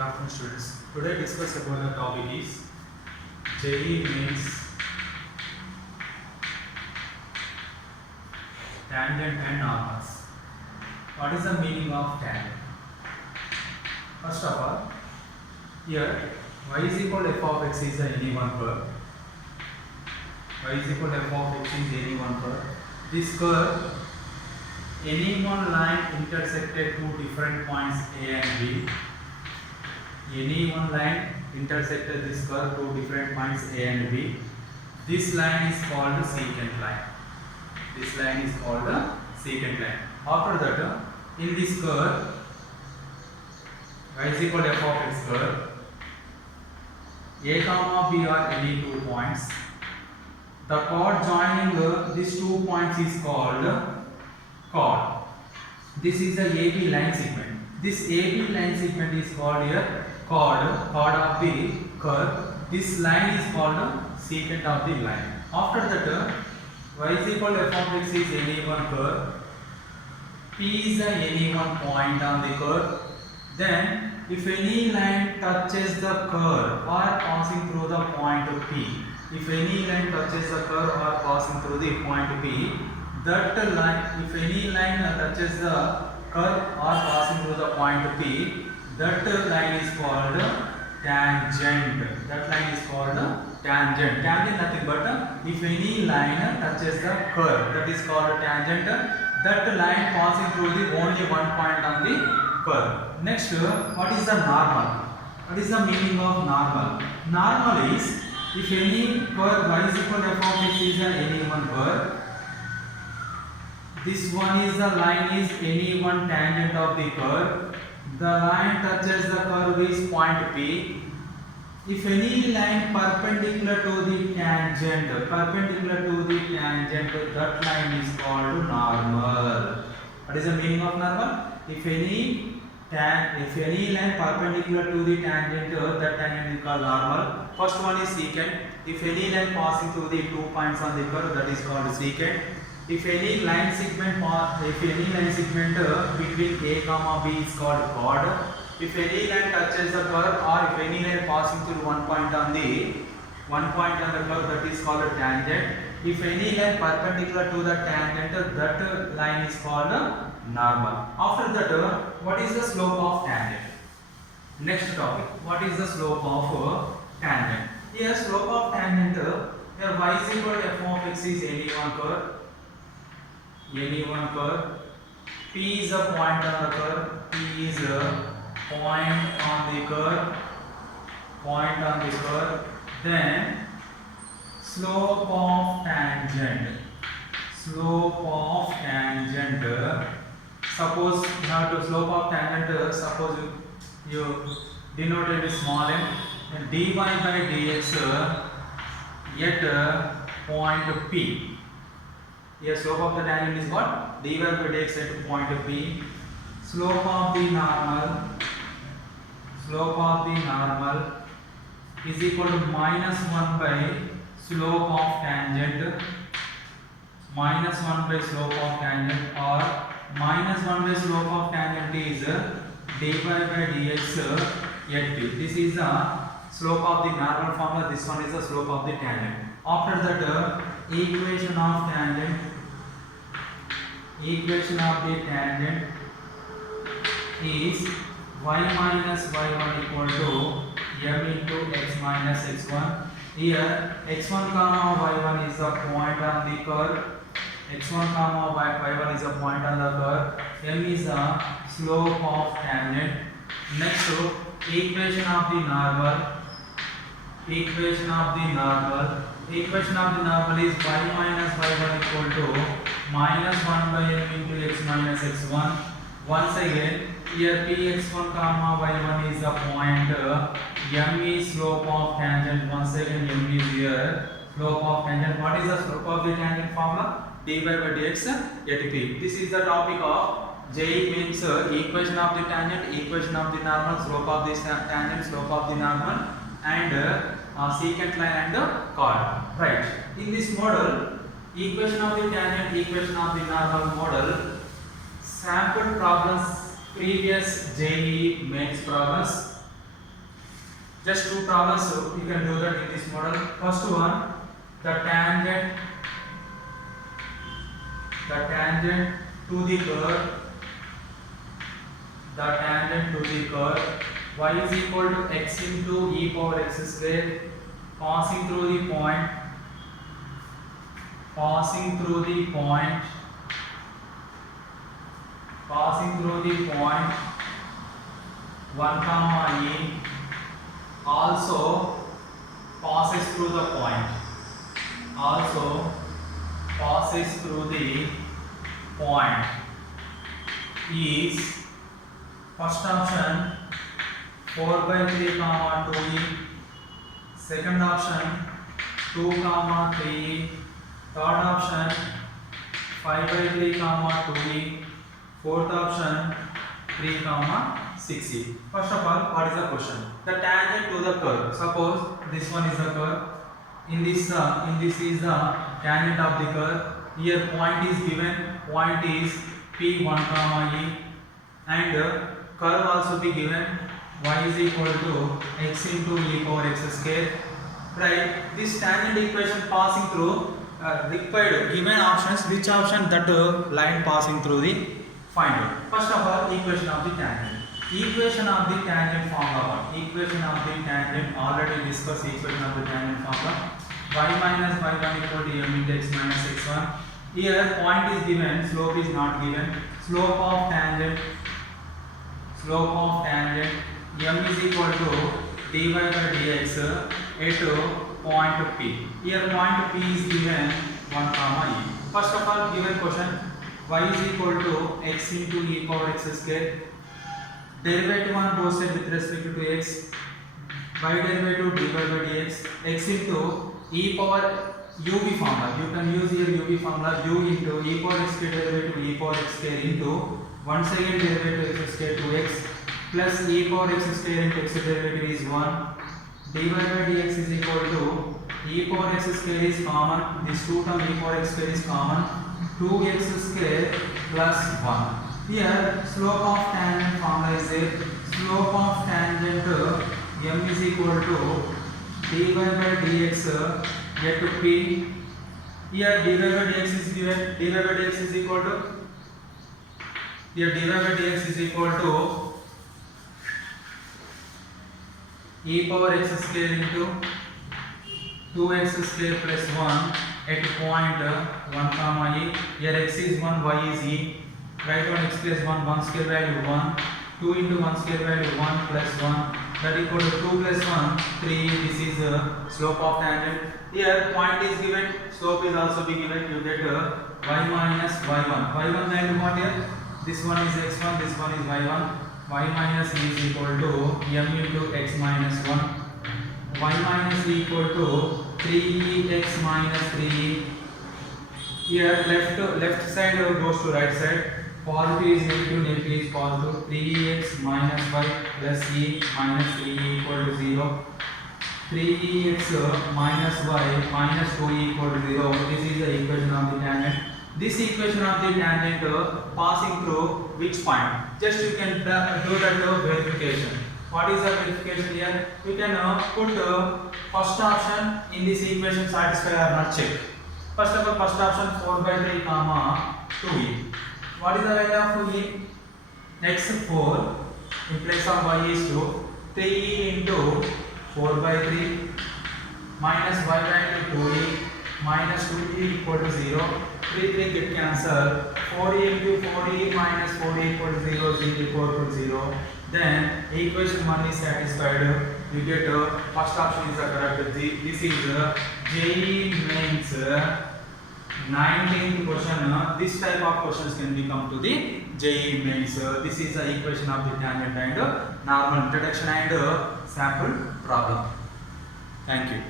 afternoon, students. Today discuss about the topic is JEE means tangent and normals. What is the meaning of tangent? First of all, here y is equal to f of x is any one curve. Y is equal to f of x is any one curve. This curve, any one line intersected two different points A and B. Any one line intersected this curve two different points A and B. This line is called the secant line. This line is called the secant line. After that, in this curve, y is equal to f of x curve, A comma B are any 2 points. The chord joining these 2 points is called chord. This is the AB line segment. This AB line segment is called here chord of the curve. This line is called secant of the line. After that, y is equal to f of x is any one curve. P is the any one point on the curve. Then, if any line touches the curve or passing through the point P, if any line touches the curve or passing through the point P, that line, if any line touches the curve or passing through the point P, that line is called tangent. That line is called tangent. Tangent nothing but if any line touches the curve, that is called tangent. That line passing through the only one point on the curve. Next, what is the normal? What is the meaning of normal? Normal is if any curve y is equal to f of x is any one curve. This one is the line is any one tangent of the curve. The line touches the curve is point P. If any line perpendicular to the tangent, that line is called normal. What is the meaning of normal? If any line perpendicular to the tangent, that tangent is called normal. First one is secant. If any line passing through the 2 points on the curve, that is called secant. If any line segment between A comma B is called chord. If any line touches the curve or if any line passing through one point on the curve, that is called a tangent. If any line perpendicular to the tangent, that line is called normal. After that, what is the slope of tangent? Next topic, what is the slope of tangent? Here slope of tangent, here y is equal to f of x is any one curve. P is a point on the curve. P is a point on the curve. Then slope of tangent. Suppose you have to slope of tangent. Suppose you denote it with small m. And dy by dx at point P. Here slope of the tangent is what? Dy by dx at point P. Slope of the normal is equal to minus 1 by slope of tangent. Minus 1 by slope of tangent, or minus 1 by slope of tangent is dy by dx at P. This is the slope of the normal formula. This one is the slope of the tangent. After that, equation of the tangent is y minus y1 equal to m into x minus x1. Here x1 comma y1 is a point on the curve. X1 comma y1 is a point on the curve. M is the slope of tangent. Next, equation of the normal. Equation of the normal is y minus y1 equal to minus 1 by m into x minus x1. Once again, here px1 comma y1 is a point. M is slope of tangent. Once again, m is here slope of tangent. What is the slope of the tangent formula? dy by dx at P. This is the topic of JEE means equation of the tangent, equation of the normal, slope of the tangent, slope of the normal, and secant line and chord. Right. In this model, equation of the tangent, equation of the normal model, sample problems, previous JEE mains problems, Just two problems, so you can do that in this model. First one, the tangent to the curve, y is equal to x into e power x square, passing through the point 1 comma e, also passes through the point, is first option 4 by 3 comma 2e, second option 2 comma 3e, third option 5 by 3 comma 2e, fourth option 3 comma 6e. First of all, what is the question? The tangent to the curve. Suppose this one is the curve. In this is the tangent of the curve. Here point is given. Point is P1 comma e, and curve also be given. Y is equal to x into e power x square. Right. This tangent equation passing through required given options. Which option that line passing through the find out. First of all, equation of the tangent. Equation of the tangent formula 1. Equation of the tangent, already discussed equation of the tangent formula. Y minus y1 equal to m into x minus x1. Here point is given, slope is not given. Slope of tangent m is equal to dy by dx at point P. Here point P is given 1 comma e. First of all, given question, y is equal to x into e power x square. Derivative on both sides with respect to x. Y derivative dy by dx. X into e power uv formula. You can use here uv formula. U into e power x square derivative e power x square into once again derivative x square 2x plus e power x square into x derivative is 1. Dy by dx is equal to e power x square is common. This 2 term e power x square is common. 2x square plus 1. Here slope of tangent formula is there. Slope of tangent m is equal to dy by dx at P. Here dy by dx is given. Dy by dx is equal to, here dy by dx is equal to e power x square into 2x square plus 1 at point 1 comma e. Here x is 1, y is e. Write on x plus 1, 1 square value 1, 2 into 1 square value 1 plus 1, that equal to 2 plus 1, 3. This is slope of tangent. Here point is given, slope is also be given. You get y minus y1. Y1 value what here? This one is x1, this one is y1. Y minus e is equal to m into x minus 1. Y minus e equal to 3x minus 3e. Here left side goes to right side. Positive is negative, negative is positive. 3x minus y plus e minus 3e equal to 0. 3x minus y minus 2e equal to 0. This is the equation of the tangent. This equation of the tangent passing through which point? Just you can do that verification. What is the verification here? You can put first option in this equation satisfy or not check. First of all, first option 4 by 3 comma 2e. What is the value of 2e? x4 in place of y is 2. 3e into 4 by 3 minus y value 2e minus 2e equal to 0. 3 get cancelled. 4e into 4e minus 4e equal to 0. 0 equal to 0. Then equation 1 is satisfied. You get first option is the correct. This is JEE Mains 19th question. This type of questions can become to the JEE Mains. This is the equation of the tangent and normal introduction and sample problem. Thank you.